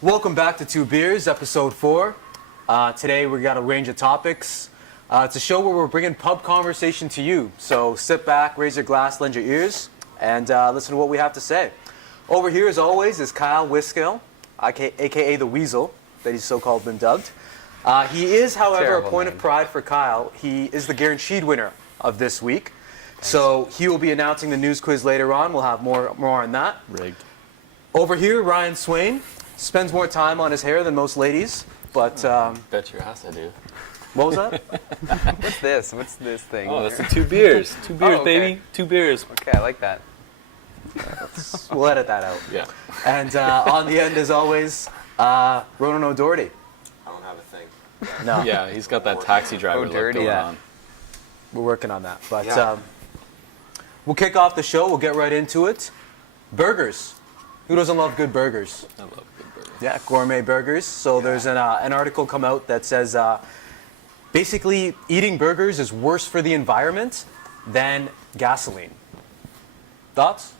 Welcome back to Two Beers, episode 4. Today we got a range of topics. It's a show where we're bringing pub conversation to you. So sit back, raise your glass, lend your ears, and listen to what we have to say. Over here, as always, is Kyle Wiskill, aka the Weasel, that he's so-called been dubbed. He is, however, Terrible a point name. of pride for Kyle. He is the Guaransheed winner of this week. So he will be announcing the news quiz later on. We'll have more on that. Rigged. Over here, Ryan Swain spends more time on his hair than most ladies, but Bet your ass I do. what was that? What's this? What's this thing? Oh, that's here? the 2 beers. 2 beers, okay. baby. 2 beers. Okay, I like that. We'll edit that out. Yeah. And on the end, as always, Ronan O'Doherty. I don't have a thing. No, Yeah, he's got that taxi driver look dirty. going Yeah. on. we're working on that. But Yeah. we'll kick off the show. We'll get right into it. Burgers. Who doesn't love good burgers? I love good burgers. Yeah, gourmet burgers. So there's an article come out that says basically eating burgers is worse for the environment than gasoline. Thoughts?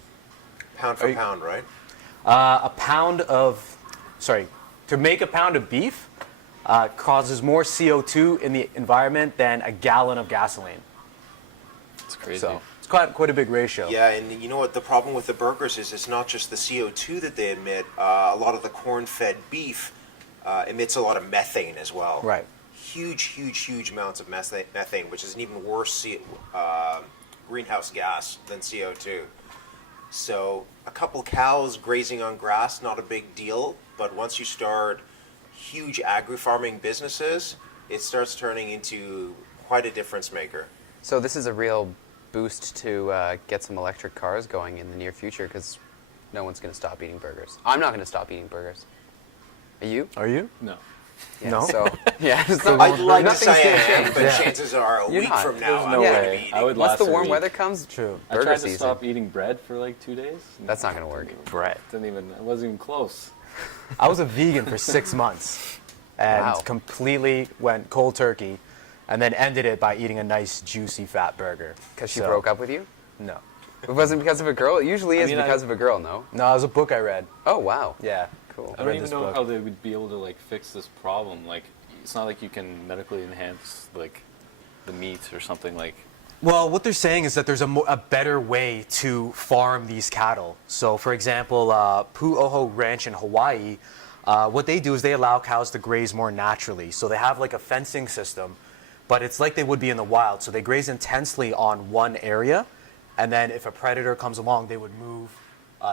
Pound for pound, right? To make a pound of beef causes more CO2 in the environment than a gallon of gasoline. It's crazy. So it's quite a big ratio. Yeah, and you know what the problem with the burgers is? It's not just the CO2 that they emit. A lot of the corn-fed beef emits a lot of methane as well. Right. Huge amounts of methane, which is an even worse greenhouse gas than CO2. So a couple cows grazing on grass, not a big deal. But once you start huge agri-farming businesses, it starts turning into quite a difference maker. So this is a real boost to get some electric cars going in the near future because no one's going to stop eating burgers. I'm not going to stop eating burgers. Are you? Are you? No. Yeah, No? So yeah. So I'd like to nothing's say I gonna am, change. but Yeah. chances are a You're week not. from now There's I'm no going to way. be eating. I would Once last the a warm week. weather comes, True. I burger tried to season. stop eating bread for like 2 days. That's not going to work. Bread. I wasn't even close. I was a vegan for 6 months and Wow. completely went cold turkey and then ended it by eating a nice, juicy, fat burger. Because she So, broke up with you? No. It wasn't because of a girl? It usually is mean, because of a girl, no? No, it was a book I read. Oh, wow. Yeah. Cool. I read don't even this know book. how they would be able to like fix this problem. Like, it's not like you can medically enhance like the meat or something like. Well, what they're saying is that there's a better way to farm these cattle. So, for example, Pu'oho Ranch in Hawaii, what they do is they allow cows to graze more naturally. So they have like a fencing system, but it's like they would be in the wild. So they graze intensely on one area, and then if a predator comes along, they would move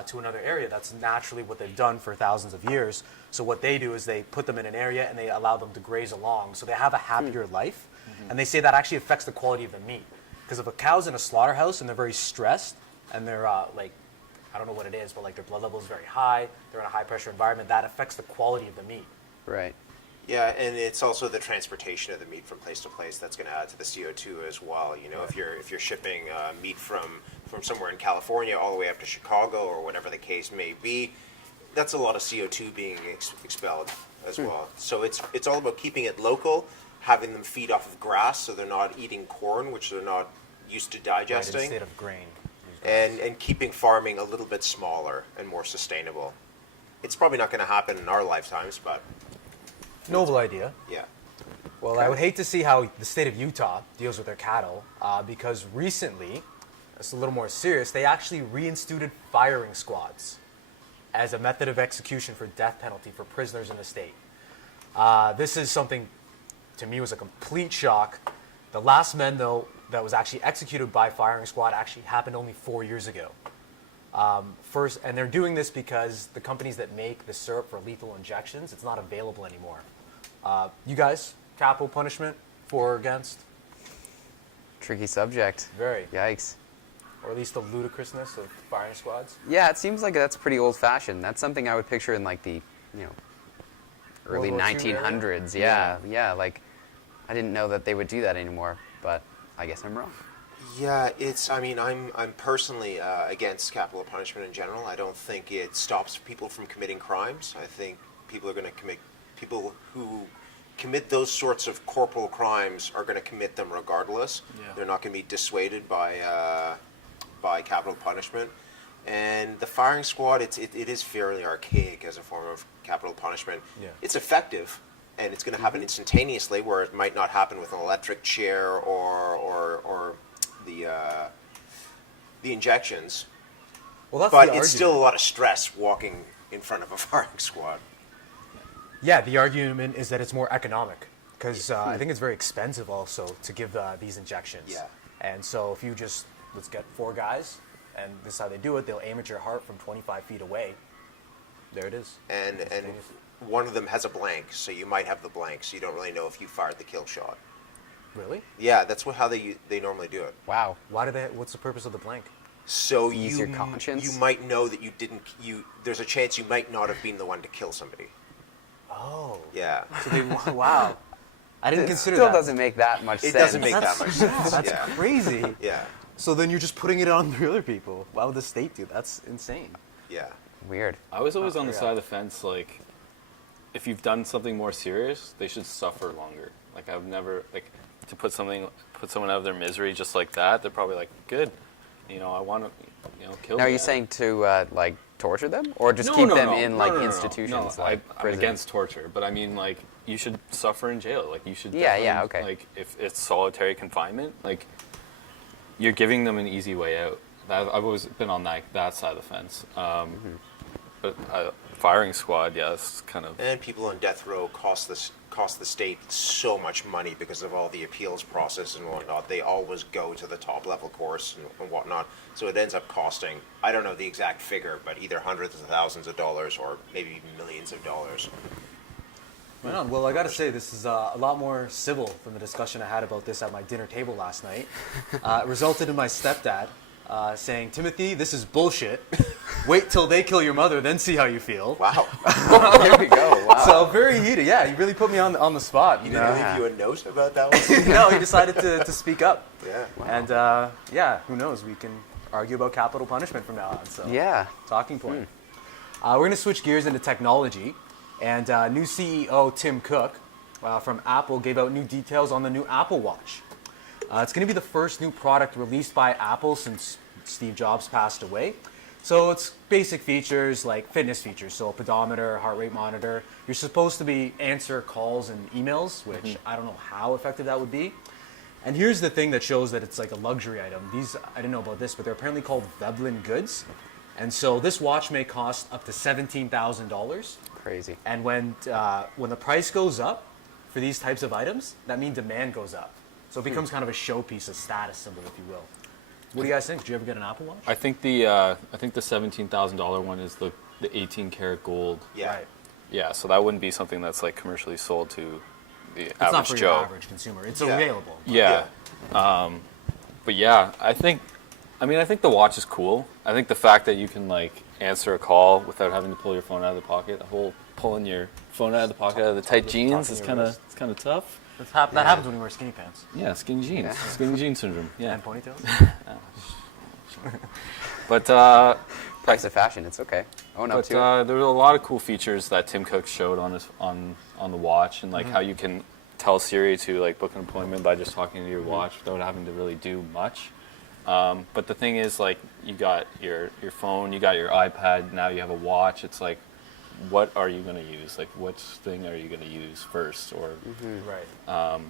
to another area. That's naturally what they've done for thousands of years. So what they do is they put them in an area and they allow them to graze along. So they have a happier life. And they say that actually affects the quality of the meat. Because if a cow's in a slaughterhouse and they're very stressed and they're like, I don't know what it is, but like their blood level is very high, they're in a high pressure environment, that affects the quality of the meat. Right. Yeah, and it's also the transportation of the meat from place to place that's going to add to the CO2 as well. You know, if you're shipping meat from somewhere in California all the way up to Chicago or whatever the case may be, that's a lot of CO2 being expelled as well. So it's all about keeping it local, having them feed off of grass so they're not eating corn, which they're not used to Right, digesting, instead of grain. and keeping farming a little bit smaller and more sustainable. It's probably not going to happen in our lifetimes, but Noble idea. yeah. Well, I would hate to see how the state of Utah deals with their cattle because recently, it's a little more serious, they actually reinstituted firing squads as a method of execution for death penalty for prisoners in the state. This is something, to me, was a complete shock. The last men, though, that was actually executed by firing squad actually happened only 4 years ago. And they're doing this because the companies that make the syrup for lethal injections, it's not available anymore. You guys, capital punishment for or against? Tricky subject. Very. Yikes. Or at least the ludicrousness of firing squads? Yeah, it seems like that's pretty old-fashioned. That's something I would picture in like the, early World War II era? 1900s. Yeah, like I didn't know that they would do that anymore, but I guess I'm wrong. Yeah, I'm personally against capital punishment in general. I don't think it stops people from committing crimes. I think people who commit those sorts of corporal crimes are going to commit them regardless. Yeah. They're not going to be dissuaded by capital punishment. And the firing squad, it is fairly archaic as a form of capital punishment. Yeah. It's effective, and it's going to happen instantaneously, where it might not happen with an electric chair or the injections. Well, that's But the it's still a argument. lot of stress walking in front of a firing squad. Yeah, the argument is that it's more economic because I think it's very expensive also to give these injections. Yeah. And so if you just, let's get 4 guys, and this is how they do it, they'll aim at your heart from 25 feet away. There it is. And one of them has a blank, so you might have the blank, so you don't really know if you fired the kill shot. Really? Yeah, that's how they normally do it. Wow. Why do they? What's the purpose of the blank? So Ease your conscience? you might know that you didn't. There's a chance you might not have been the one to kill somebody. Oh. Yeah, So they, wow. I didn't It consider still that. doesn't make that much it sense. doesn't make that much sense. That's yeah. crazy. Yeah, So then you're just putting it on the other people. Why would the state do that? That's insane. yeah. Weird. I was always on the yeah. side of the fence, like, if you've done something more serious, they should suffer longer. Like, I've never, like, to put someone out of their misery just like that, they're probably like, good, I want to, kill Now, are them. you saying to, like, torture them? Or just No, keep no, them no. in, No, like, no, no, no. institutions No, like I'm prison? against torture, but I mean, like, you should suffer in jail. Like, you should Yeah, yeah, definitely, okay. Like, if it's solitary confinement, like, you're giving them an easy way out. I've always been on that side of the fence. But firing squad, yeah, it's kind of... And people on death row cost the state so much money because of all the appeals process and whatnot. They always go to the top level course and whatnot. So it ends up costing, I don't know the exact figure, but either hundreds of thousands of dollars or maybe even millions of dollars. Right on. Well, I got to say, this is a lot more civil than the discussion I had about this at my dinner table last night. It resulted in my stepdad saying, Timothy, this is bullshit. Wait till they kill your mother, then see how you feel. Wow. There we go. Wow. So very heated. Yeah, he really put me on the spot. He didn't leave you a note about that one? No, he decided to speak up. Yeah. And yeah, who knows? We can argue about capital punishment from now on. So Yeah. talking point. We're going to switch gears into technology. And new CEO Tim Cook from Apple gave out new details on the new Apple Watch. It's going to be the first new product released by Apple since Steve Jobs passed away. So it's basic features like fitness features, so a pedometer, heart rate monitor. You're supposed to answer calls and emails, which I don't know how effective that would be. And here's the thing that shows that it's like a luxury item. These, I didn't know about this, but they're apparently called Veblen goods. And so this watch may cost up to $17,000. Crazy. And when the price goes up for these types of items, that means demand goes up. So it becomes kind of a showpiece, a status symbol, if you will. What do you guys think? Did you ever get an Apple Watch? I think the $17,000 one is the 18 karat gold. Yeah. Right. Yeah, so that wouldn't be something that's like commercially sold to the It's average not for Joe. your average consumer. It's Yeah. available. Yeah. But yeah, I think the watch is cool. I think the fact that you can like answer a call without having to pull your phone out of the pocket, the whole pulling your phone out of the pocket out of the tight jeans is your kind of wrist. it's kind of tough. That happens when you wear skinny pants Yeah, skinny jeans, skinny jean syndrome. Yeah, and ponytails. but Price of fashion. It's okay. Own up but to it. there were a lot of cool features that Tim Cook showed on the watch, and like how you can tell Siri to like book an appointment by just talking to your watch without having to really do much. But the thing is, like, you got your phone, you got your iPad, now you have a watch. It's like, what are you going to use? Like, which thing are you going to use first? Right.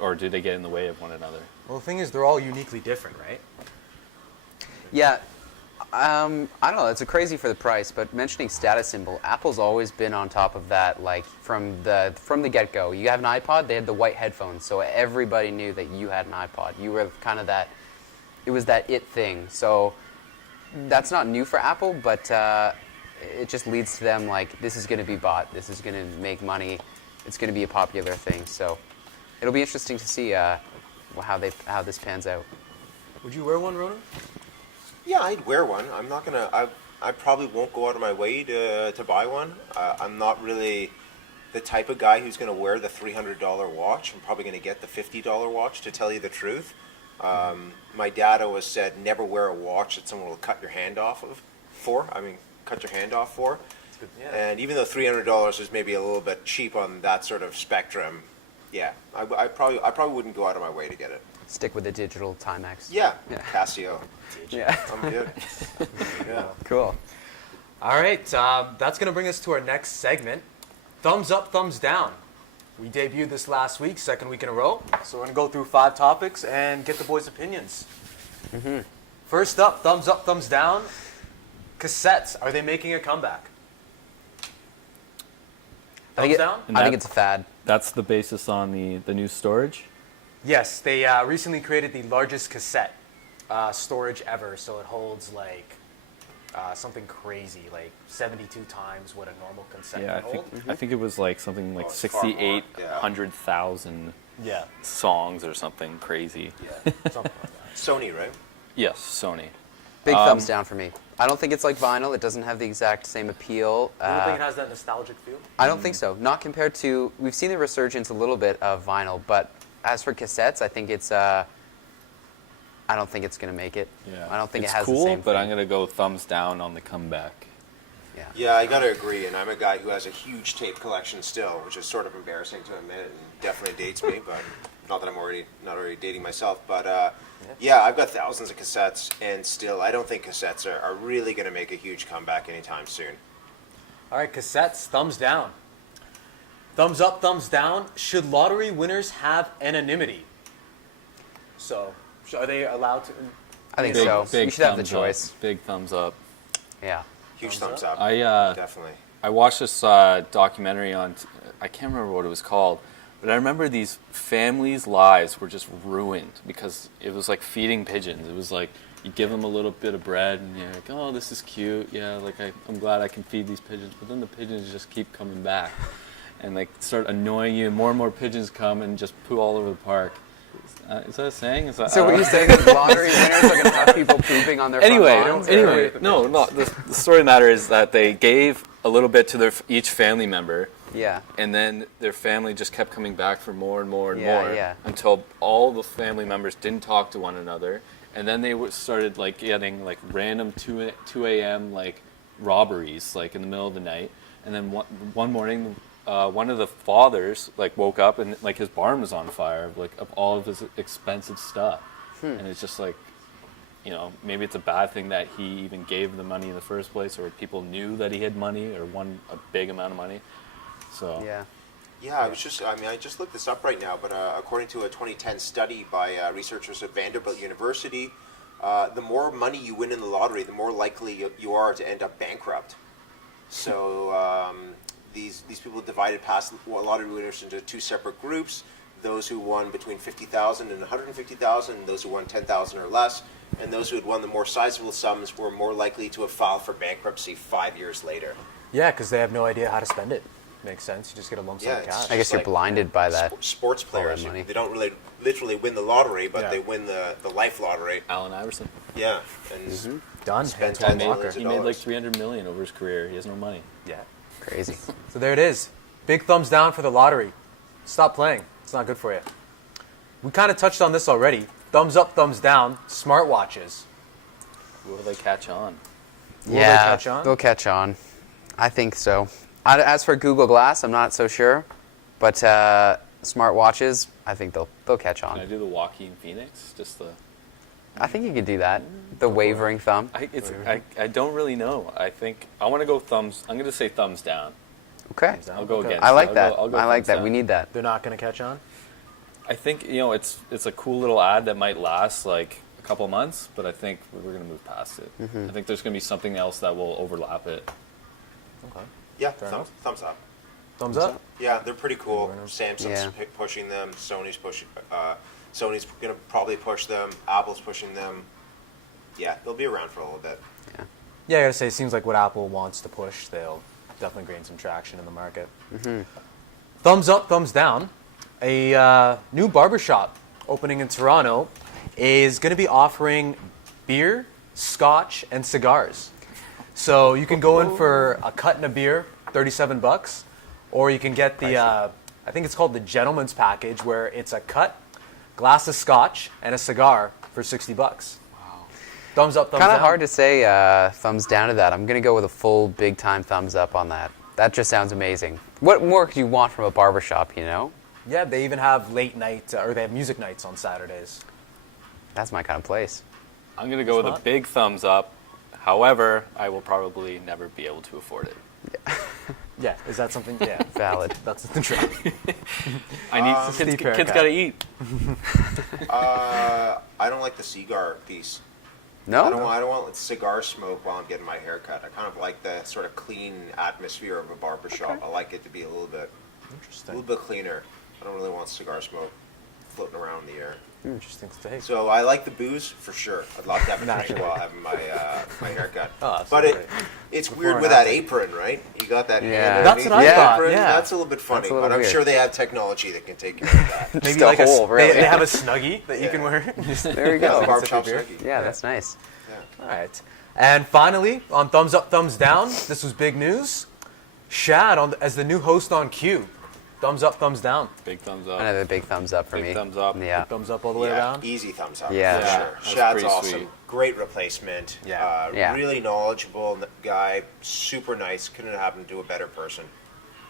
Or do they get in the way of one another? Well, the thing is, they're all uniquely different, right? Yeah. I don't know. It's a crazy for the price, but mentioning status symbol, Apple's always been on top of that. Like from the get-go, you have an iPod. They had the white headphones, so everybody knew that you had an iPod. You were kind of that. It was that it thing. So that's not new for Apple, but it just leads to them like this is going to be bought. This is going to make money. It's going to be a popular thing. So it'll be interesting to see how this pans out. Would you wear one, Ronan? Yeah, I'd wear one. I'm not gonna. I probably won't go out of my way to buy one. I'm not really the type of guy who's gonna wear the $300 watch. I'm probably gonna get the $50 watch, to tell you the truth. My dad always said, never wear a watch that someone will cut your hand off for. Cut your hand off for. Yeah. And even though $300 is maybe a little bit cheap on that sort of spectrum, Yeah, I probably wouldn't go out of my way to get it. Stick with the digital Timex. Yeah, Yeah. Casio. Yeah. I'm good. Yeah. Cool. All right, that's going to bring us to our next segment. Thumbs up, thumbs down. We debuted this last week, second week in a row. So we're going to go through 5 topics and get the boys' opinions. First up, thumbs down. Cassettes, are they making a comeback? Thumbs down? And I think it's a fad. That's the basis on the new storage. Yes, they recently created the largest cassette storage ever. So it holds like something crazy, like 72 times what a normal cassette Yeah, would hold. I think it was like something like Oh, it's far more, 6,800,000 Yeah, songs or something crazy. yeah, something like that. Sony, right? Yes, Sony. Big thumbs down for me. I don't think it's like vinyl. It doesn't have the exact same appeal. You don't think it has that nostalgic feel? I don't think so. Not compared to, we've seen the resurgence a little bit of vinyl, but as for cassettes, I think it's, I don't think it's going to make it. Yeah, I don't think it's it has cool, the same but thing. I'm gonna go thumbs down on the comeback. Yeah. Yeah, I gotta agree, and I'm a guy who has a huge tape collection still, which is sort of embarrassing to admit, and definitely dates me. But not that I'm not already dating myself. But yeah, I've got thousands of cassettes, and still, I don't think cassettes are really gonna make a huge comeback anytime soon. All right, cassettes, thumbs down. Thumbs up, thumbs down. Should lottery winners have anonymity? So, are they allowed to? I think Big, so. big You should have the thumbs up. choice. Big thumbs up. Yeah. Huge Thumbs thumbs up. Definitely. I watched this documentary on, I can't remember what it was called, but I remember these families' lives were just ruined because it was like feeding pigeons. It was like you give them a little bit of bread and you're like, oh, this is cute. Yeah, like I'm glad I can feed these pigeons. But then the pigeons just keep coming back and like start annoying you. And more pigeons come and just poo all over the park. Is that a saying? Is that, So what you're saying is lottery winners are going to have people pooping on their front lawns? Anyway, no. The story of the matter is that they gave a little bit to each family member, Yeah. and then their family just kept coming back for more and more and Yeah, more yeah. until all the family members didn't talk to one another, and then they started like getting like random 2 a.m. like robberies like in the middle of the night, and then one morning. One of the fathers like woke up and like his barn was on fire, like of all of his expensive stuff, and it's just like, you know, maybe it's a bad thing that he even gave the money in the first place, or people knew that he had money or won a big amount of money. So Yeah. Yeah, I just looked this up right now, but according to a 2010 study by researchers at Vanderbilt University, the more money you win in the lottery, the more likely you are to end up bankrupt. So these people divided past lottery winners into 2 separate groups: those who won between 50,000 and 150,000, and those who won 10,000 or less. And those who had won the more sizable sums were more likely to have filed for bankruptcy 5 years later. Yeah, because they have no idea how to spend it. Makes sense. You just get a lump sum Yeah, of it's cash. I guess you're like blinded by that. Sports players, money. they don't really literally win the lottery, but Yeah. they win the life lottery. Allen Iverson, Yeah, and Done. Spend Antoine $10 Walker. millions. he made like 300 million over his career. He has no money. Yeah. Crazy. So there it is. Big thumbs down for the lottery. Stop playing. It's not good for you. We kind of touched on this already. Thumbs up, thumbs down. Smartwatches. Will they catch on? Will they Yeah, catch on? they'll catch on. I think so. As for Google Glass, I'm not so sure, but smartwatches, I think they'll catch Can I on. do the Joaquin Phoenix? Just the. I think you could do that. The wavering thumb. I don't really know. I think I want to go thumbs. I'm going to say thumbs down. Okay. down. I'll go Okay. against. I like I'll that. Go, I'll go I like thumbs that. down. We need that. They're not going to catch on? I think it's a cool little ad that might last like a couple months, but I think we're going to move past it. I think there's going to be something else that will overlap it. Okay. yeah, Fair thumbs, thumbs up. Thumbs up? Yeah, they're pretty cool. Winners. Samsung's Yeah. pushing them. Sony's pushing. Sony's gonna probably push them. Apple's pushing them. Yeah, they'll be around for a little bit. Yeah, I got to say, it seems like what Apple wants to push, they'll definitely gain some traction in the market. Thumbs up, thumbs down. A new barbershop opening in Toronto is going to be offering beer, scotch, and cigars. So you can go in for a cut and a beer, $37, or you can get the, I think it's called the gentleman's package, where it's a cut, glass of scotch, and a cigar for $60. Wow. Thumbs up, thumbs down. Kind of hard to say thumbs down to that. I'm going to go with a full big time thumbs up on that. That just sounds amazing. What more could you want from a barbershop, you know? Yeah, they even have late night, or they have music nights on Saturdays. That's my kind of place. I'm gonna go with not? a big thumbs up. However, I will probably never be able to afford it. Yeah, is that something? Yeah, Valid. that's the truth. I need Steve kids haircut. gotta eat. I don't like the cigar piece. No? I don't want cigar smoke while I'm getting my hair cut. I kind of like the sort of clean atmosphere of a barbershop. I like it to be a little bit cleaner. I don't really want cigar smoke floating around in the air. Interesting take. So I like the booze for sure. I'd love to have a drink Naturally. while having my haircut. Oh, that's but great. it's Before weird and with that after. apron, right? You got that. Yeah. hand That's what underneath I the thought, apron. yeah. That's a little bit funny, a little but I'm weird. sure they have technology that can take care of that. Maybe Just a like hole, they really. have a snuggie that you can Yeah. wear. There you go. The barbershop beer. snuggie. Yeah, that's nice. All right. And finally, on Thumbs Up, Thumbs Down, this was big news. Shad as the new host on Q. Thumbs up, thumbs down. Big thumbs up. Another big thumbs up for Big me. thumbs up. Yeah. Thumbs up all the way around. Easy thumbs up. Yeah. for Yeah, sure. that's Shad's pretty awesome. sweet. Great replacement. Yeah. Yeah. Really knowledgeable guy. Super nice. Couldn't have happened to a better person.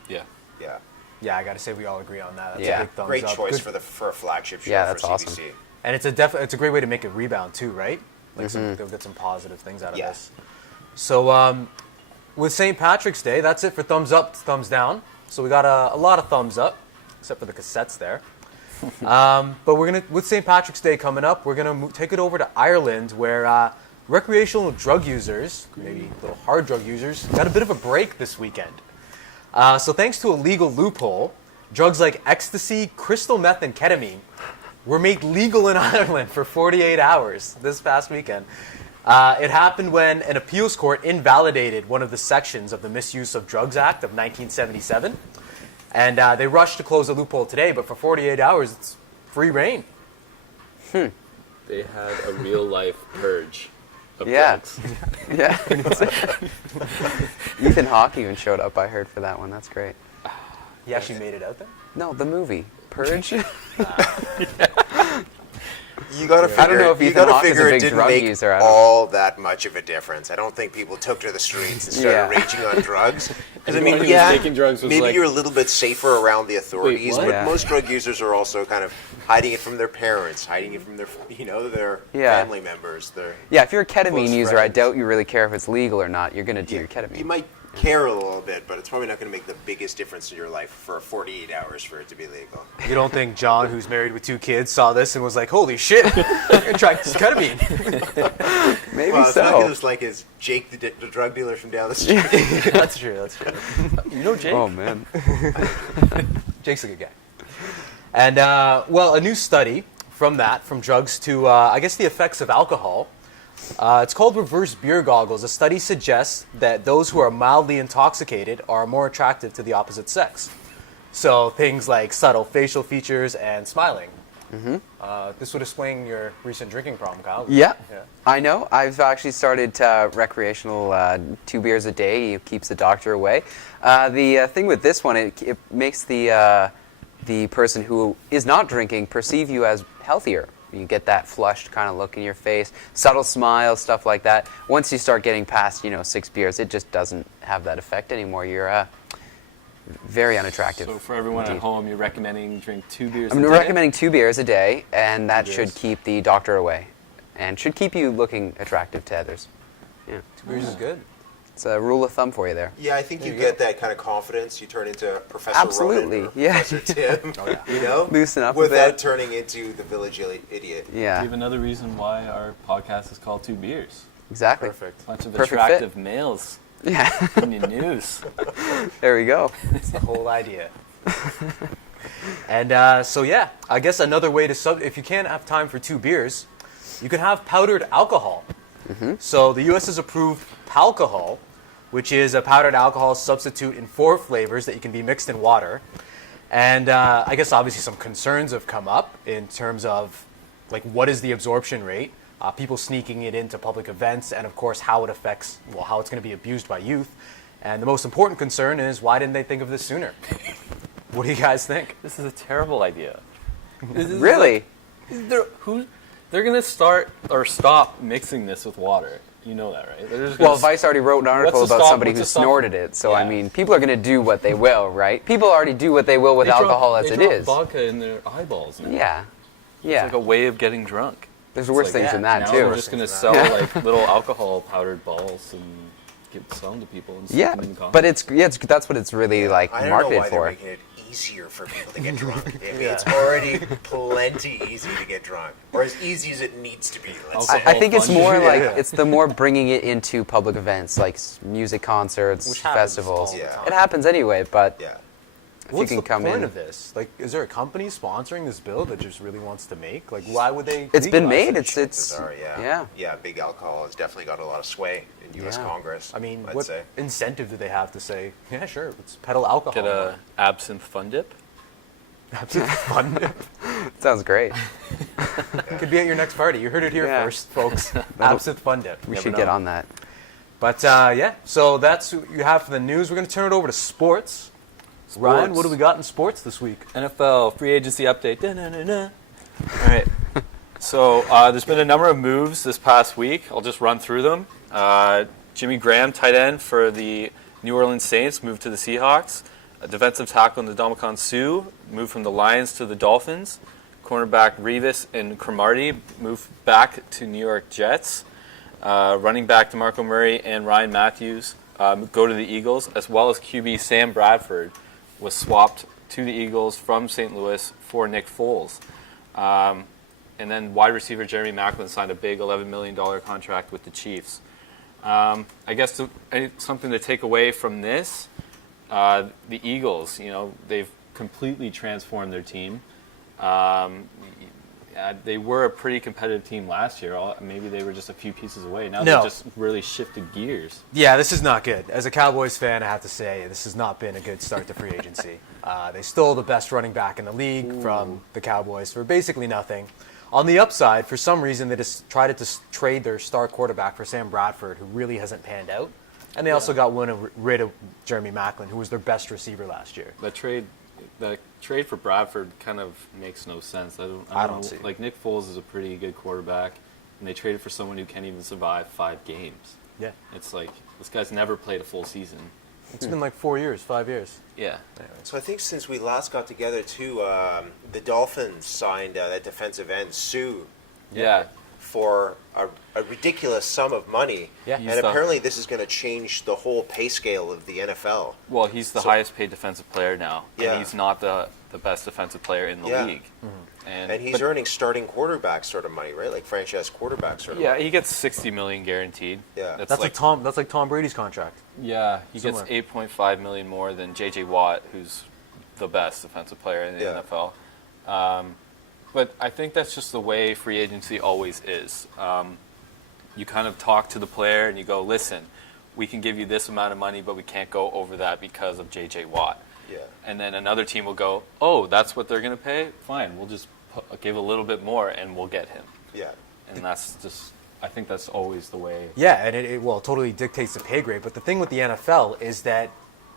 Yeah. Yeah. Yeah, I got to say we all agree on that. That's Yeah. a big thumbs Great up. choice Good- for a flagship show Yeah, for that's CBC. awesome. And it's a great way to make a rebound too, right? Like they'll get some positive things out of Yeah. this. So with St. Patrick's Day, that's it for thumbs up, thumbs down. So we got a lot of thumbs up, except for the cassettes there. But we're gonna with St. Patrick's Day coming up, we're gonna take it over to Ireland, where recreational drug users, maybe little hard drug users, got a bit of a break this weekend. So thanks to a legal loophole, drugs like ecstasy, crystal meth, and ketamine were made legal in Ireland for 48 hours this past weekend. It happened when an appeals court invalidated one of the sections of the Misuse of Drugs Act of 1977. And they rushed to close the loophole today, but for 48 hours, it's free reign. They had a real life purge of Yeah. drugs. Yeah. Ethan Hawke even showed up, I heard, for that one. That's great. He actually made it out there. No, the movie. Purge? You gotta figure, I don't know if you Ethan gotta Hawke is a figure it big didn't drug make user, I don't- all that much of a difference. I don't think people took to the streets and started Yeah. raging on drugs. Because I Anyone mean, who was yeah, taking drugs was maybe like- you're a little bit safer around the authorities, what? but Yeah. most drug users are also kind of hiding it from their parents, hiding it from their, their Yeah. family members. Their Yeah, if you're a ketamine Close user, I friends. doubt you really care if it's legal or not. You're going to do your ketamine. You might care a little bit, but it's probably not going to make the biggest difference in your life for 48 hours for it to be legal. You don't think John, who's married with 2 kids, saw this and was like, holy shit, I'm going to try this ketamine. Maybe Well, it's not going so. to like as Jake, the drug dealer from down the street. That's true, that's true. You know Jake? Oh, man. Jake's a good guy. And, well, a new study from drugs to, I guess, the effects of alcohol. It's called reverse beer goggles. A study suggests that those who are mildly intoxicated are more attractive to the opposite sex. So things like subtle facial features and smiling. This would explain your recent drinking problem, Kyle. Yeah, I know. I've actually started recreational 2 beers a day. It keeps the doctor away. The thing with this one, it makes the person who is not drinking perceive you as healthier. You get that flushed kind of look in your face, subtle smile, stuff like that. Once you start getting past, 6 beers, it just doesn't have that effect anymore. You're very unattractive. So for everyone at indeed. home, you're recommending drink 2 beers I'm a day? recommending 2 beers a day, and that should beers. keep the doctor away, and should keep you looking attractive to others. Yeah, 2 beers is good. it's a rule of thumb for you there. Yeah, I think you you get that kind of confidence. You turn into Professor Absolutely, Ronan or yeah. Professor Tim. yeah. Loosen up a without bit. turning into the village idiot. Yeah, Give another reason why our podcast is called 2 Beers. exactly. Perfect. Bunch of Perfect fit. attractive males Yeah, in your news. there we go. That's the whole idea. And so, yeah, I guess another way to if you can't have time for 2 beers, you can have powdered alcohol. So the U.S. has approved palcohol, which is a powdered alcohol substitute in 4 flavors that you can be mixed in water. And I guess obviously some concerns have come up in terms of like what is the absorption rate, people sneaking it into public events, and of course how it affects, well, how it's going to be abused by youth. And the most important concern is why didn't they think of this sooner? What do you guys think? This is a terrible idea. This is Really? like- is there, who? they're gonna start or stop mixing this with water. You know that, right? They're just gonna Well, Vice already wrote an article What's to about stop- somebody what's who to stop- snorted it. So, I Yeah. mean, people are going to do what they will, right? People already do what they will with They drop- alcohol as they it drop is. vodka in their eyeballs now. Yeah. It's Yeah. like a way of getting drunk. There's worse Like, things than that, now too. they're just gonna sell like little alcohol powdered balls and sell them to people. And stick Yeah, them in coffee. but that's what it's really like I don't know marketed why they're for. making it easier for people to get drunk. I mean, it's already plenty easy to get drunk, or as easy as it needs to be. Let's say. I think it's fun. more Yeah. like it's the more bringing it into public events like music concerts, Which happens festivals. all the time. It happens anyway, but Yeah. if What's you the can come point in. of this? Like, is there a company sponsoring this bill that just really wants to make? Like, why would they? It's been legalize made. this It's shit? Bizarre, yeah. Yeah, big alcohol has definitely got a lot of sway in U.S. Yeah. Congress. I mean, I'd what say. incentive do they have to say? Yeah, sure, let's peddle alcohol. Get a absinthe fun dip. fun. Sounds great. Could be at your next party. You heard it here Yeah. first, folks. Absinthe fun dip. We Never should know. get on that. But yeah, so that's what you have for the news. We're going to turn it over to sports. Ryan, what do we got in sports this week? NFL free agency update. Da-na-na-na. All right. So there's been a number of moves this past week. I'll just run through them. Jimmy Graham, tight end for the New Orleans Saints, moved to the Seahawks. A defensive tackle in the Ndamukong Suh moved from the Lions to the Dolphins. Cornerback Revis and Cromartie moved back to New York Jets. Running back DeMarco Murray and Ryan Matthews go to the Eagles, as well as QB Sam Bradford was swapped to the Eagles from St. Louis for Nick Foles. And then wide receiver Jeremy Maclin signed a big $11 million contract with the Chiefs. I guess something to take away from this, the Eagles, they've completely transformed their team. They were a pretty competitive team last year. Maybe they were just a few pieces away. Now No. they just really shifted gears. Yeah, this is not good. As a Cowboys fan, I have to say this has not been a good start to free agency. They stole the best running back in the league from the Cowboys for basically nothing. On the upside, for some reason, they just tried to trade their star quarterback for Sam Bradford, who really hasn't panned out. And they also got rid of Jeremy Maclin, who was their best receiver last year. The trade for Bradford kind of makes no sense. I don't see it. Like, Nick Foles is a pretty good quarterback, and they traded for someone who can't even survive 5 games. Yeah. It's like, this guy's never played a full season. It's been like 4 years, 5 years. Yeah. So I think since we last got together, too, the Dolphins signed that defensive end, Sue, Yeah. for a ridiculous sum of money. Yeah. And He's the- apparently this is going to change the whole pay scale of the NFL. Well, he's the highest paid defensive player now, Yeah. and he's not the best defensive player in the Yeah. league. And he's but- earning starting quarterback sort of money, right? Like franchise quarterback sort of Yeah, money. he gets $60 million guaranteed. Yeah. That's like Tom Brady's contract. Yeah, he Similar. gets $8.5 million more than J.J. Watt, who's the best defensive player in the Yeah. NFL. But I think that's just the way free agency always is. You kind of talk to the player and you go, listen, we can give you this amount of money, but we can't go over that because of J.J. Watt. Yeah. And then another team will go, oh, that's what they're going to pay? Fine, we'll just give a little bit more and we'll get him. Yeah. And that's just, I think that's always the way. Yeah, and it totally dictates the pay grade. But the thing with the NFL is that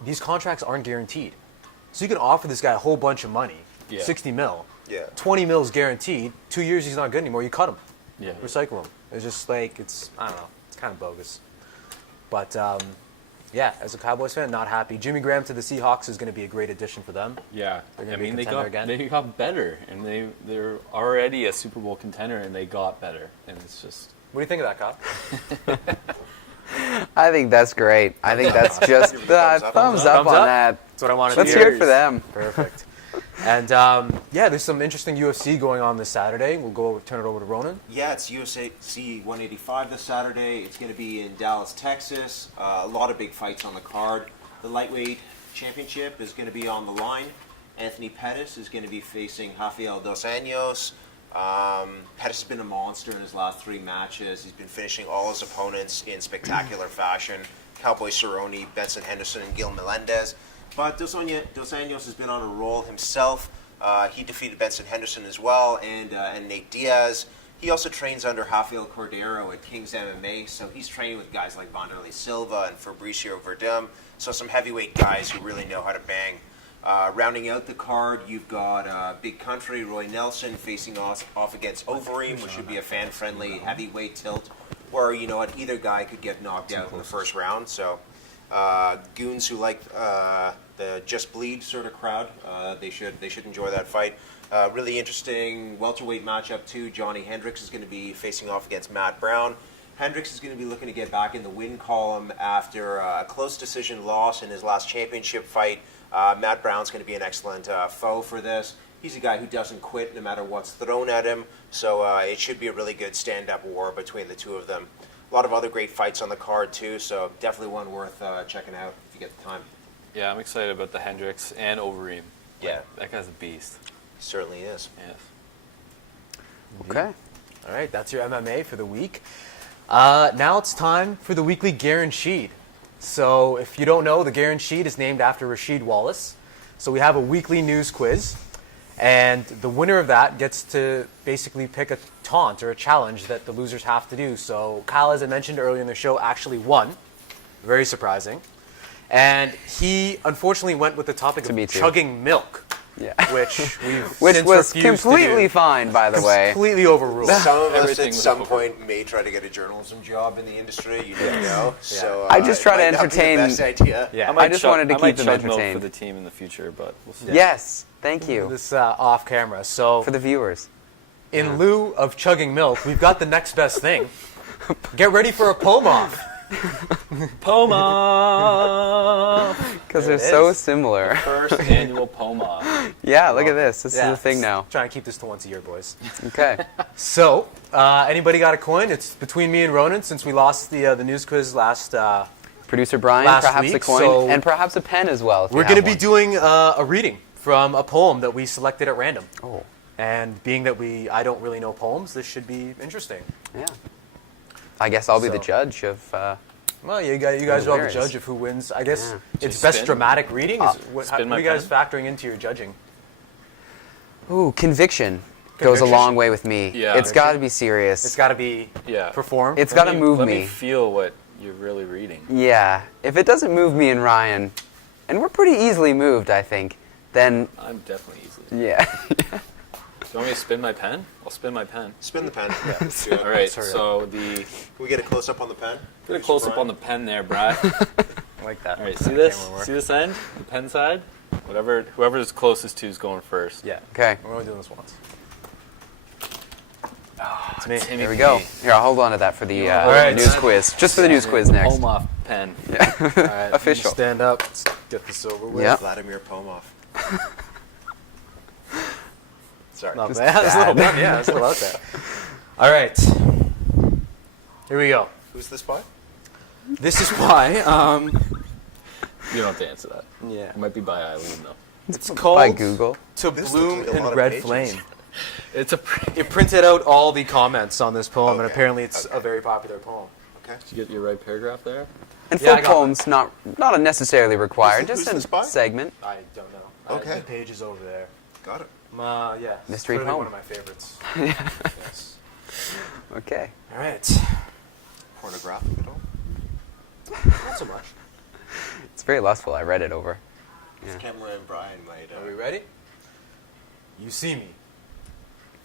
these contracts aren't guaranteed. So you can offer this guy a whole bunch of money, Yeah. 60 mil. Yeah. 20 mil is guaranteed. 2 years he's not good anymore. You cut him. Yeah. Recycle him. It's just like, I don't know. It's kind of bogus. But yeah, as a Cowboys fan, not happy. Jimmy Graham to the Seahawks is going to be a great addition for them. Yeah, They're gonna I be a mean they contender again. got better, and they're already a Super Bowl contender, and they got better, and it's just What do you think of that, Kyle? I think that's great. I think that's just Thumbs up. thumbs up Thumbs on up? that. That's what I wanted Let's to hear it for them. Perfect. And yeah, there's some interesting UFC going on this Saturday. We'll turn it over to Ronan. Yeah, it's UFC 185 this Saturday. It's going to be in Dallas, Texas. A lot of big fights on the card. The lightweight championship is going to be on the line. Anthony Pettis is going to be facing Rafael Dos Anjos. Pettis has been a monster in his last 3 matches. He's been finishing all his opponents in spectacular fashion. Cowboy Cerrone, Benson Henderson, and Gil Melendez. But Dos Anjos has been on a roll himself. He defeated Benson Henderson as well, and Nate Diaz. He also trains under Rafael Cordero at King's MMA, so he's training with guys like Wanderlei Silva and Fabricio Verdum. So some heavyweight guys who really know how to bang. Rounding out the card, you've got Big Country, Roy Nelson facing off against Overeem, which should be a fan-friendly heavyweight tilt, where, you know what, either guy could get knocked out in the first round. So goons who like the Just Bleed sort of crowd, they should enjoy that fight. Really interesting welterweight matchup too. Johnny Hendricks is going to be facing off against Matt Brown. Hendricks is going to be looking to get back in the win column after a close decision loss in his last championship fight. Matt Brown's going to be an excellent foe for this. He's a guy who doesn't quit no matter what's thrown at him, so it should be a really good stand-up war between the two of them. A lot of other great fights on the card too, so definitely one worth checking out if you get the time. Yeah, I'm excited about the Hendricks and Overeem. Yeah. That guy's a beast. He certainly is. Yes. Okay. All right, that's your MMA for the week. Now it's time for the weekly Guaransheed. So if you don't know, the Guaransheed is named after Rasheed Wallace. So we have a weekly news quiz, and the winner of that gets to basically pick a taunt or a challenge that the losers have to do. So Kyle, as I mentioned earlier in the show, actually won. Very surprising. And he unfortunately went with the topic To me of too. chugging milk, Yeah. which we've Which since was refused to completely do. fine, by the way. Completely overruled. Some of us Everything at was some over. point may try to get a journalism job in the industry. You never know. So I just try it to might not be entertain- the best idea. Yeah. I just wanted to I might keep them chug milk entertained. for the team in the future, but we'll see. Yes. Thank you. This off camera. So For the viewers. in lieu of chugging milk, we've got the next best thing. Get ready for a poem off. Poma! Because There they're it so is. similar. First annual Poma. Yeah, look at this. This Yeah, is a thing now. Trying to keep this to once a year, boys. Okay. So, anybody got a coin? It's between me and Ronan since we lost the news quiz last. Producer Brian, Last perhaps a week, coin, so- and perhaps a pen as well. If We're going to be doing a reading from a poem that we selected at random. Oh, And being that I don't really know poems, this should be interesting. yeah. I guess I'll be the So- judge of. Well, you guys are the Winners. judge of who wins. I guess Yeah. it's Just best spin? dramatic reading. What spin are my you guys pen? factoring into your judging? Ooh, conviction goes a Conviction. long way with me. Yeah. It's got to be serious. It's got to be Yeah. performed. It's got to move Let me. me feel what you're really reading. Yeah. If it doesn't move me and Ryan, and we're pretty easily moved, I think, then I'm definitely easily. yeah. Do you want me to spin my pen? I'll spin my pen. Spin the pen. Yeah, let's do it. All right, Sorry. so Can we get a close up on the pen? get a close up on the pen there, Brad. I like that. All right, see this? See this end? The pen side? Whoever is closest to is going first. Yeah. Okay. We're only doing this once. It's me. Timmy Here we P. go. Here, I'll hold on to that for the All right. news quiz. Just for the news quiz next. Home off pen. Yeah. All right, Official. Stand up. Let's get this over with. Yep. Vladimir Pomov. Sorry. Not Just bad. It's a little bad. bad. Yeah, it's a little out there. All right. Here we go. Who's this by? This is why. You don't have to answer that. Yeah. It might be by Eileen, though. It's called By Google. To This Bloom looks like a in lot of Red pages. Flame. It's a. It printed out all the comments on this poem, and Okay. apparently it's Okay. a very popular poem. Okay. Did you get your right paragraph there? And Yeah, I full got poems, not necessarily required, Who's just this a by? segment. I don't know. Okay. The page is over there. Got it. Yeah. it's Mystery clearly poem. one of my favorites. Yes. Okay. All right. Pornographic at all? Not so much. It's very lustful. I read it over. Yeah. Cameron and Brian might. Are we ready? You see me,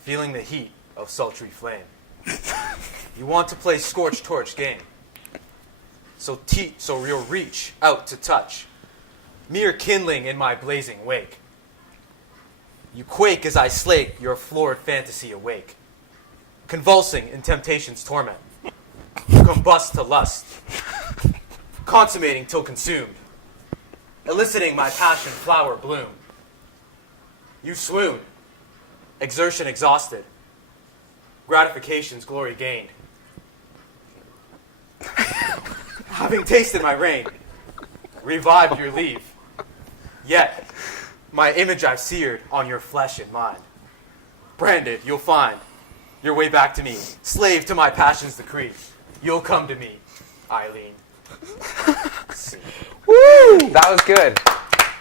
feeling the heat of sultry flame. You want to play scorched torch game. So you'll reach out to touch, mere kindling in my blazing wake. You quake as I slake your floored fantasy awake, convulsing in temptation's torment. You combust to lust, consummating till consumed, eliciting my passion flower bloom. You swoon, exertion exhausted, gratification's glory gained. Having tasted my reign, revived your leave, yet my image I've seared on your flesh and mind. Branded, you'll find your way back to me, slave to my passion's decree. You'll come to me, Eileen. Woo! That was good.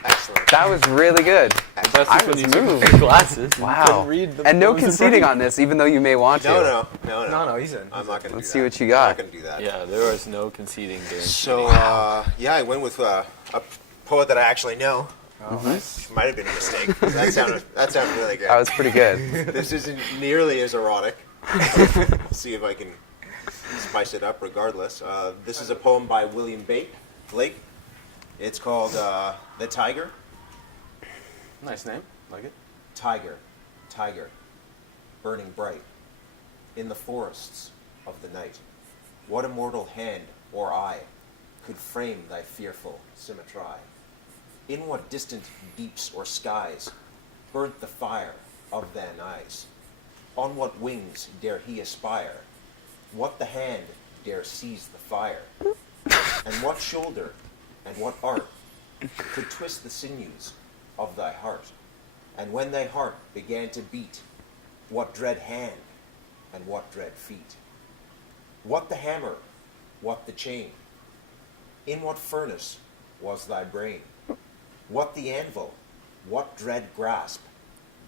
Excellent. That was really good. That's I when was you took moved. your glasses. You Wow. couldn't read the And no poems in front conceding of on this, even though you may want to. No. No, he's in. I'm not going to do that. Let's see what you I'm got. not going to do that. you. Yeah, there was no conceding game. So, yeah, I went with a poet that I actually know. Oh, nice. Might have been a mistake. That sounded really good. That was pretty good. This isn't nearly as erotic. See if I can spice it up regardless. This is a poem by William Blake. It's called The Tiger. Nice name. Like it. Tiger, tiger, burning bright in the forests of the night. What immortal hand or eye could frame thy fearful symmetry? In what distant deeps or skies burnt the fire of thine eyes? On what wings dare he aspire? What the hand dare seize the fire? And what shoulder and what art could twist the sinews of thy heart? And when thy heart began to beat, what dread hand and what dread feet? What the hammer, what the chain? In what furnace was thy brain? What the anvil, what dread grasp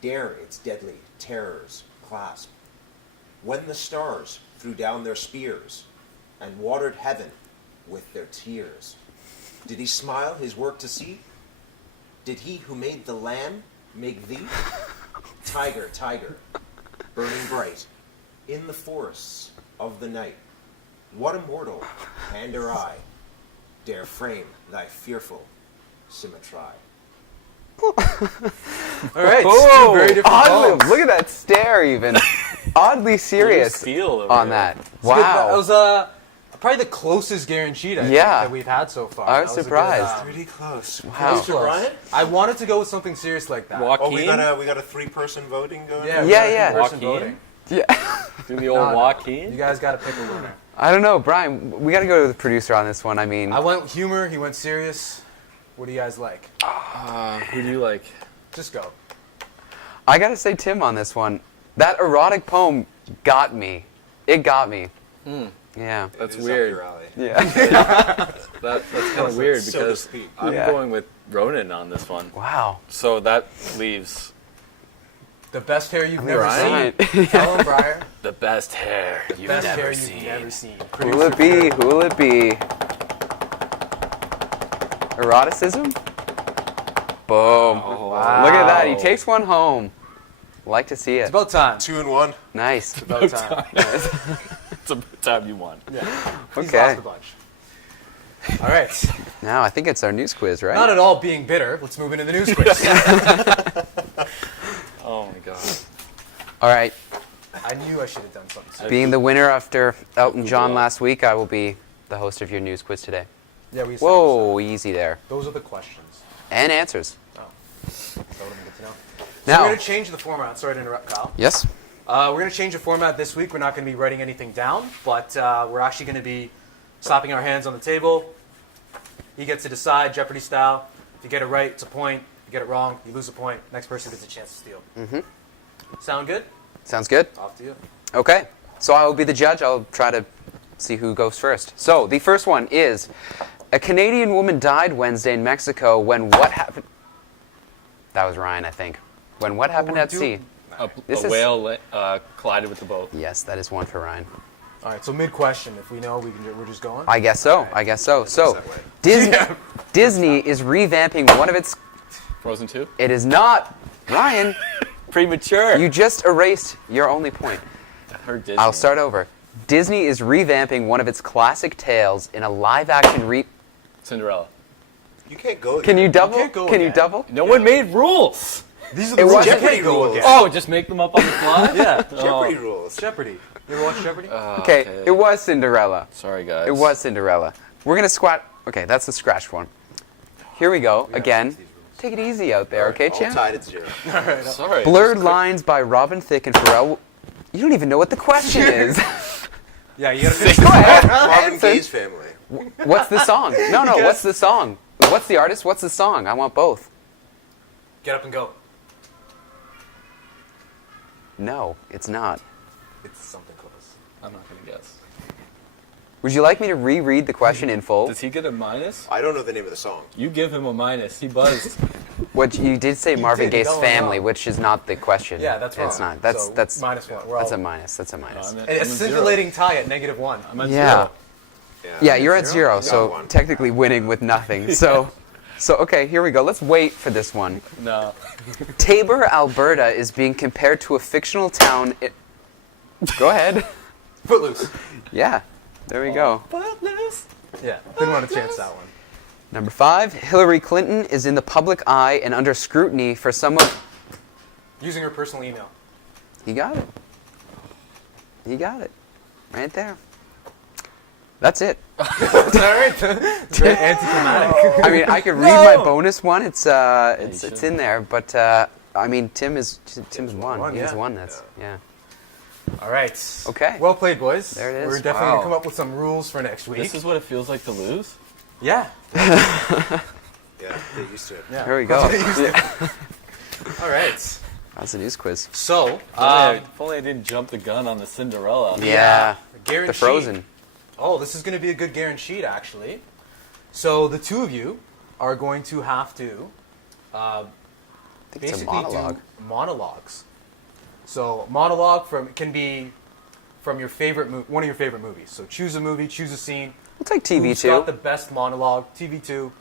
dare its deadly terrors clasp? When the stars threw down their spears and watered heaven with their tears, did he smile his work to see? Did he who made the lamb make thee? Tiger, tiger, burning bright in the forests of the night, what immortal hand or eye dare frame thy fearful symmetry? All right. Oh, two very different oddly, poems. look at that stare even. Oddly serious Steel over on here. that. It's good. That Wow. was probably the closest Guaransheed I think, Yeah. that we've had so far. I was That a good, surprised. Pretty close. Wow. close. Brian? I wanted to go with something serious like that. Walk- Oh, we Joaquin? got a 3-person voting going. Yeah, on? Yeah, we got yeah. two-person Joaquin? voting. Yeah. Do the old No, no. Joaquin. You guys got to pick a winner. I don't know, Brian. We got to go to the producer on this one. I mean, I went humor. He went serious. What do you guys like? Who do you like? Just go. I got to say Tim on this one. That erotic poem got me. It got me. Yeah. That's It is up weird. your alley. Yeah. That's kind of weird So to because speak. I'm Yeah. going with Ronan on this one. Wow. So that leaves The best hair you've never Ryan? seen. Tell him, Briar. the best hair you've Best never hair seen. you've never seen. Who will it be? Who will it be? Eroticism? Boom. Oh, wow. Look at that. He takes one home. Like to see It's it. about time. 2 and 1. Nice. About time. It's about time you won. Yeah. He's Okay. lost a bunch. All right. Now I think it's our news quiz, right? Not at all being bitter. Let's move into the news quiz. Oh my god. All right. I knew I should have done something. serious. Being the winner after Elton John Google. last week, I will be the host of your news quiz today. Yeah, we established Whoa, easy there. that. Those are the questions. And answers. Oh. That would have been good to know. So Now- we're going to change the format. Sorry to interrupt, Kyle. Yes? We're going to change the format this week. We're not going to be writing anything down, but we're actually going to be slapping our hands on the table. He gets to decide, Jeopardy style. If you get it right, it's a point. If you get it wrong, you lose a point. Next person gets a chance to steal. Mm-hmm. Sound good? Sounds good? Off to you. Okay. So I will be the judge. I'll try to see who goes first. So the first one is a Canadian woman died Wednesday in Mexico when what happened? That was Ryan, I think. When what happened we're at sea? A This is- whale collided with the boat. Yes, that is one for Ryan. All right, so mid-question. If we know, we're just going. I guess so. I guess so. So that way. Disney is revamping one of its. Frozen 2? It is not Ryan. Premature. You just erased your only point. Or Disney. I'll start over. Disney is revamping one of its classic tales in a live-action Cinderella. You can't go. Can you double? can't go Can you again. double? No one made rules. These are It the rules. wasn't- You can't go rules. again. Oh, just make them up on the fly? Yeah. Jeopardy rules. Jeopardy. You ever watch Jeopardy? Okay, it was Cinderella. Sorry, guys. It was Cinderella. We're gonna squat. Okay, that's the scratched one. Here we go again. Take it easy out there, okay, All champ? tied at 0. Sorry. Blurred Lines by Robin Thicke and Pharrell. You don't even know what the question is. Yeah, you gotta finish. Go ahead. Marvin Answer. Gaye's family. What's the song? No, what's the song? What's the artist? What's the song? I want both. Get up and go. No, it's not. It's something close. I'm not going to guess. Would you like me to reread the question in full? Does he get a minus? I don't know the name of the song. You give him a minus. He buzzed. What you did say Marvin did, Gaye's no, family, no. which is not the question. Yeah, that's wrong. It's not. That's So, that's minus one. We're that's all, a minus. That's a minus. I'm at- And I'm a at zero. scintillating tie at -1. I'm at Yeah. zero. Yeah, you're at Zero? zero, so one. technically winning with nothing. So So, okay, here we go. Let's wait for this one. No. Tabor, Alberta is being compared to a fictional town. Go ahead. Footloose. Yeah, there we go. Yeah, didn't want to chance that one. Number 5, Hillary Clinton is in the public eye and under scrutiny for some of... Using her personal email. You got it. You got it. Right there. That's it. All right. It's very anticlimactic. I mean, I could read my bonus one. It's in there, but I mean, Tim's won. He's won this. Yeah. All right. Okay. Well played, boys. There it is. We're definitely going to come up with some rules for next week. This is what it feels like to lose? Yeah. Yeah, get used to it. Yeah. Here we go. All right. That's a news quiz. So, If only I didn't jump the gun on the Cinderella. Yeah. Guaranteed. The Frozen. Oh, this is going to be a good Guaransheed, actually. So the two of you are going to have to I think it's a basically monologue. do monologues. So monologue can be from your favorite one of your favorite movies. So choose a movie, choose a scene. We'll take TV Who's too. got the best monologue? TV2,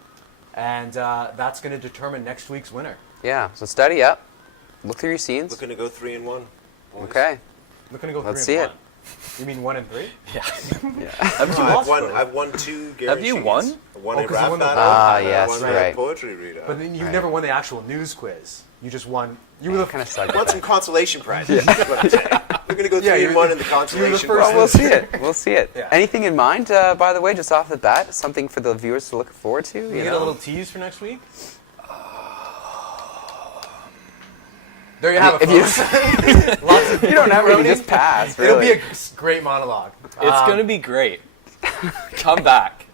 and that's going to determine next week's winner. Yeah. So study up. Look through your scenes. Looking to go 3-1. boys. Okay. Looking to go Let's 3 see and it. 1. You mean 1 and 3? Yeah. I've won 2 Guarantees. Have you won? I won Oh, a 'cause you rap won the- battle. Ah, and yes, I won right. a poetry reader. But then you've never won the actual news quiz. You just won. You were the Kind of I suck. want some consolation prizes. That's what I'm saying. We're going to go 3-1 in the consolation first Well, prize. we'll see it. We'll see it. Yeah. Anything in mind, by the way, just off the bat? Something for the viewers to look forward to? You get a little tease for next week. There you have it, If you- folks. Lots of You don't have to Ronan. just pass. It'll Really. be a great monologue. It's going to be great. Come back.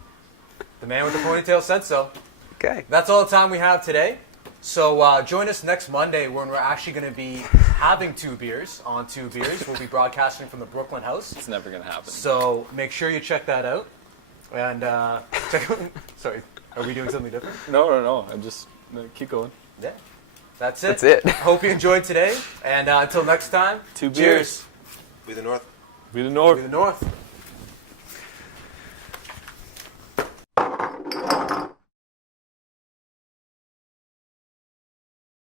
The man with the ponytail said so. Okay. That's all the time we have today. So join us next Monday when we're actually going to be having 2 beers on 2 beers. We'll be broadcasting from the Brooklyn house. It's never going to happen. So make sure you check that out. And check. Sorry, are we doing something different? No. I'm just... keep going. Yeah. That's it. That's it. Hope you enjoyed today. And until next time, 2 cheers. beers. We the North. We the North. We the North.